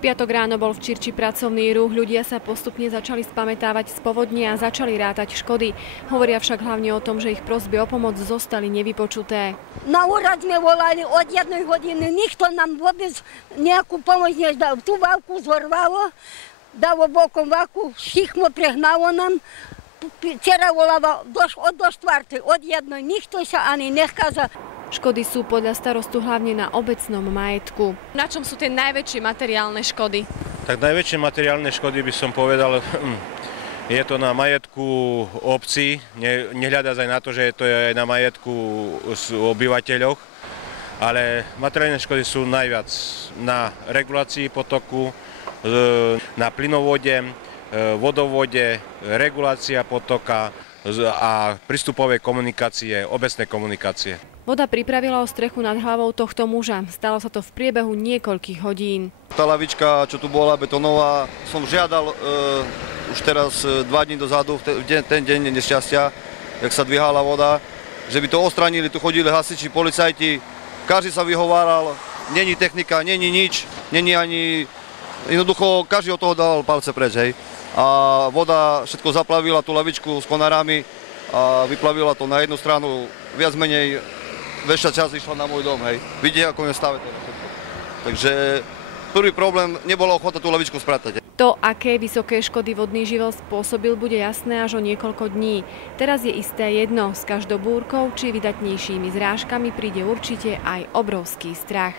piatok ráno bol v Čirči pracovný ruch, ľudia sa postupne začali spamätávať z povodne a začali rátať škody. Hovoria však hlavne o tom, že ich prosby o pomoc zostali nevypočuté. Na úrad sme volali od 1 hodiny, nikto nám vôbec nejakú pomoc nedal. Tú válku zvorvalo, dalo bokom válku, všechno prehnalo nám. Včera volalo do 4, od 1, nikto sa ani nechkáza. Škody sú podľa starostu hlavne na obecnom majetku. Na čom sú tie najväčšie materiálne škody? Tak najväčšie materiálne škody by som povedal, je to na majetku obcí, nehľadá aj na to, že to je aj na majetku obyvateľov, ale materiálne škody sú najviac na regulácii potoku, na plynovode, vodovode, regulácia potoka a prístupovej komunikácie, obecnej komunikácie. Voda pripravila o strechu nad hlavou tohto muža. Stalo sa to v priebehu niekoľkých hodín. Tá lavička, čo tu bola betonová, som žiadal už teraz 2 dní dozadu, ten deň nešťastia, jak sa dvíhala voda, že by to odstránili, tu chodili hasiči, policajti, každý sa vyhováral, není technika, není nič, není ani, jednoducho každý od toho dal palce preč, hej. A voda všetko zaplavila tú lavičku s konárami a vyplavila to na jednu stranu, viac menej väčšia časť išla na môj dom, hej. Vidíte, ako je stave to všetko. Takže prvý problém, nebola ochota tú lavičku spratať. To, aké vysoké škody vodný živel spôsobil, bude jasné až o niekoľko dní. Teraz je isté jedno, s každou búrkou či vydatnejšími zrážkami príde určite aj obrovský strach.